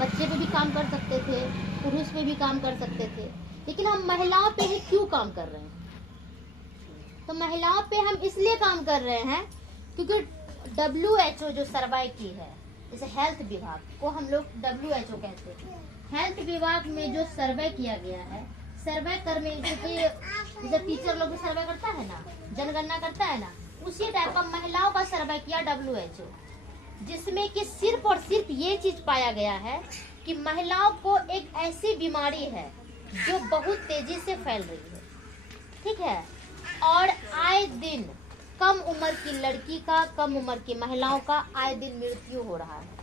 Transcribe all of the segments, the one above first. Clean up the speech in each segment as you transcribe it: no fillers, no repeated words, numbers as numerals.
बच्चे पे भी काम कर सकते थे, पुरुष पे भी काम कर सकते थे, लेकिन हम महिलाओं पे ही क्यों काम कर रहे हैं? तो महिलाओं पे हम इसलिए काम कर रहे हैं क्योंकि WHO जो सर्वे की है, जैसे हेल्थ विभाग को हम लोग WHO कहते हैं, हेल्थ विभाग में जो सर्वे किया गया है, सर्वे करने जैसे टीचर लोग सर्वे करता है ना, जनगणना करता है ना, उसी टाइप का महिलाओं का सर्वे किया WHO, जिसमें कि सिर्फ और सिर्फ ये चीज पाया गया है कि महिलाओं को एक ऐसी बीमारी है जो बहुत तेजी से फैल रही है, ठीक है, और आए दिन कम उम्र की लड़की का, कम उम्र की महिलाओं का आए दिन मृत्यु हो रहा है।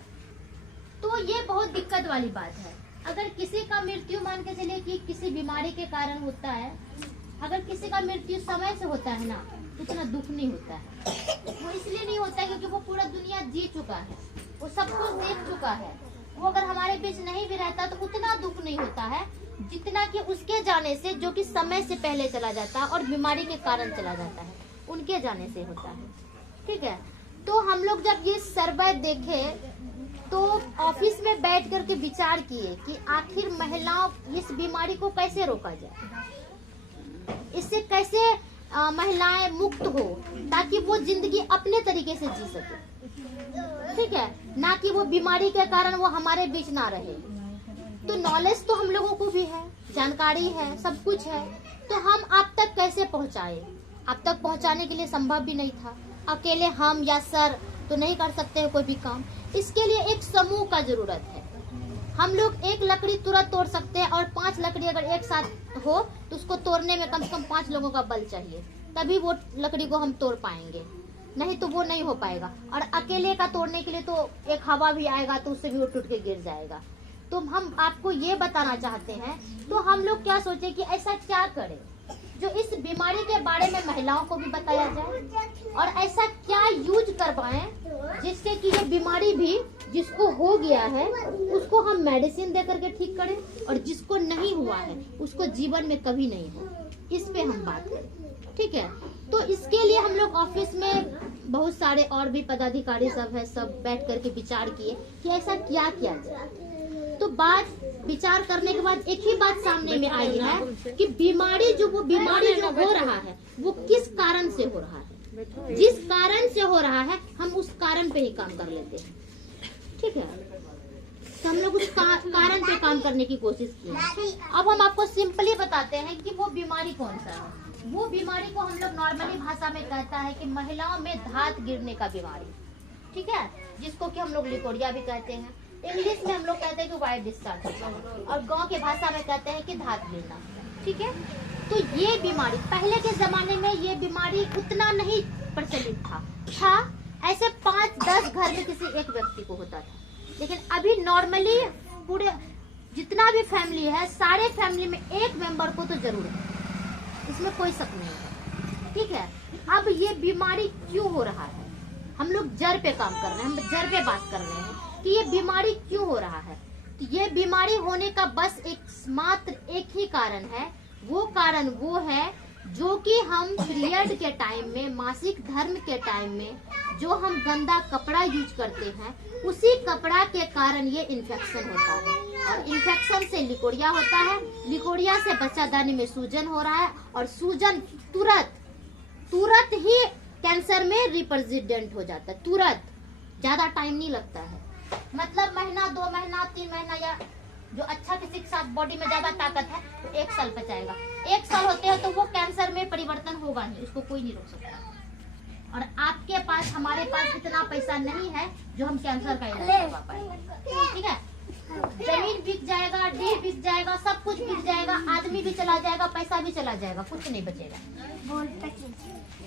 तो ये बहुत दिक्कत वाली बात है। अगर किसी का मृत्यु मान के चलिए कि किसी बीमारी के कारण होता है, अगर किसी का मृत्यु समय से होता है ना, उतना दुख नहीं होता है। वो इसलिए नहीं होता है क्योंकि वो पूरा दुनिया जी चुका है, वो सब कुछ देख चुका है। वो अगर हमारे बीच नहीं भी रहता तो उतना दुख नहीं होता है जितना कि उसके जाने से, जो कि समय से पहले चला जाता है और बीमारी के कारण चला जाता है, उनके जाने से होता है, ठीक है। तो हम लोग जब ये सर्वे देखे तो ऑफिस में बैठ करके विचार किए कि आखिर महिलाओं इस बीमारी को कैसे रोका जाए, इससे कैसे महिलाएं मुक्त हो, ताकि वो जिंदगी अपने तरीके से जी सके, ठीक है, ना कि वो बीमारी के कारण वो हमारे बीच ना रहे। तो नॉलेज तो हम लोगों को भी है, जानकारी है, सब कुछ है, तो हम आप तक कैसे पहुंचाए? आप तक पहुंचाने के लिए संभव भी नहीं था। अकेले हम या सर तो नहीं कर सकते हैं कोई भी काम, इसके लिए एक समूह का जरूरत है। हम लोग एक लकड़ी तुरंत तोड़ सकते हैं और 5 लकड़ी अगर एक साथ हो तो उसको तोड़ने में कम से कम 5 लोगों का बल चाहिए, तभी वो लकड़ी को हम तोड़ पाएंगे, नहीं तो वो नहीं हो पाएगा। और अकेले का तोड़ने के लिए तो एक हवा भी आएगा तो उससे भी वो टूट के गिर जाएगा। तो हम आपको ये बताना चाहते हैं, तो हम लोग क्या सोचे कि ऐसा क्या करें जो इस बीमारी के बारे में महिलाओं को भी बताया जाए, और ऐसा क्या यूज करवाएं जिससे कि ये बीमारी भी जिसको हो गया है उसको हम मेडिसिन दे करके ठीक करें, और जिसको नहीं हुआ है उसको जीवन में कभी नहीं हो। इस पे हम बात करें, ठीक है। तो इसके लिए हम लोग ऑफिस में बहुत सारे और भी पदाधिकारी सब है, सब बैठ करके विचार किए कि ऐसा क्या किया जाए। तो बात विचार करने के बाद एक ही बात सामने में आई है कि बीमारी जो हो रहा है वो किस कारण से हो रहा है। जिस कारण से हो रहा है हम उस कारण पे ही काम कर लेते हैं, ठीक है। तो हम लोग उस कारण पे काम करने की कोशिश की। अब हम आपको सिंपली बताते हैं कि वो बीमारी कौन सा है। वो बीमारी को हम लोग नॉर्मली भाषा में कहता है कि महिलाओं में धात गिरने का बीमारी, ठीक है, जिसको कि हम लोग लिकोरिया भी कहते हैं। इंग्लिश में हम लोग कहते हैं कि वाइट डिस्चार्ज, और गांव के भाषा में कहते हैं कि धात गिरना, ठीक है। तो ये बीमारी पहले के जमाने में ये बीमारी उतना नहीं प्रचलित था, ऐसे 5-10 घर में किसी एक व्यक्ति को होता था, लेकिन अभी नॉर्मली पूरे जितना भी फैमिली है, सारे फैमिली में एक मेंबर को तो जरूर है, इसमें कोई शक नहीं है, ठीक है। अब ये बीमारी क्यों हो रहा है, हम लोग जड़ पे काम कर रहे हैं, हम जड़ पे बात कर रहे हैं कि ये बीमारी क्यों हो रहा है। तो ये बीमारी होने का बस मात्र एक ही कारण है। वो कारण वो है जो कि हम पीरियड के टाइम में, मासिक धर्म के टाइम में जो हम गंदा कपड़ा यूज करते हैं, उसी कपड़ा के कारण ये इन्फेक्शन होता है, और इन्फेक्शन से लिकोरिया होता है, लिकोरिया से बच्चादानी में सूजन हो रहा है, और सूजन तुरंत ही कैंसर में रिप्रेजेंट हो जाता है, तुरंत, ज्यादा टाइम नहीं लगता है। मतलब महीना, 2 महीना, 3 महीना, या जो अच्छा किसी के साथ बॉडी में ज्यादा ताकत है तो 1 साल पे जाएगा। 1 साल होते हैं तो वो कैंसर में परिवर्तन होगा नहीं, उसको कोई नहीं रोक सकता। और आपके पास, हमारे पास इतना पैसा नहीं है जो हम कैंसर का इलाज करवा पाए, ठीक है। जमीन बिक जाएगा, डीह बिक जाएगा, सब कुछ बिक जाएगा, आदमी भी चला जाएगा, पैसा भी चला जाएगा, कुछ नहीं बचेगा।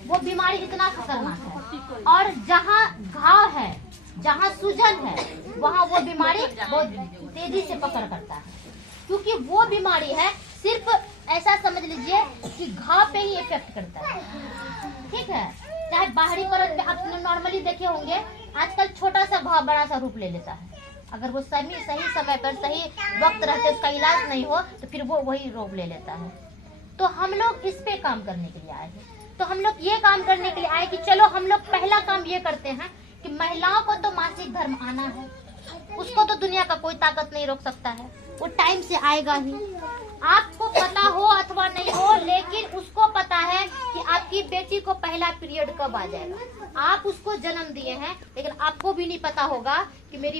वो बीमारी इतना खतरनाक है। और जहाँ घाव है, जहाँ सूजन है, वहाँ वो बीमारी बहुत तेजी से पकड़ करता है, क्योंकि वो बीमारी है सिर्फ ऐसा समझ लीजिए कि घाव पे ही इफेक्ट करता है, ठीक है। चाहे बाहरी परत पे आपने नॉर्मली देखे होंगे, आजकल छोटा सा घाव बड़ा सा रूप ले लेता है। अगर वो सही समय पर, सही वक्त रहते उसका इलाज नहीं हो तो फिर वो वही रोग ले लेता है। तो हम लोग इस पे काम करने के लिए आए हैं। तो हम लोग ये काम करने के लिए आए कि चलो हम लोग पहला काम ये करते हैं कि महिलाओं को तो मासिक धर्म आना है, उसको तो दुनिया का कोई ताकत नहीं रोक सकता है, वो टाइम से आएगा ही। आपको पता हो अथवा नहीं हो, लेकिन उसको पता है कि आपकी बेटी को पहला पीरियड कब आ जाएगा। आप उसको जन्म दिए हैं, लेकिन आपको भी नहीं पता होगा कि मेरी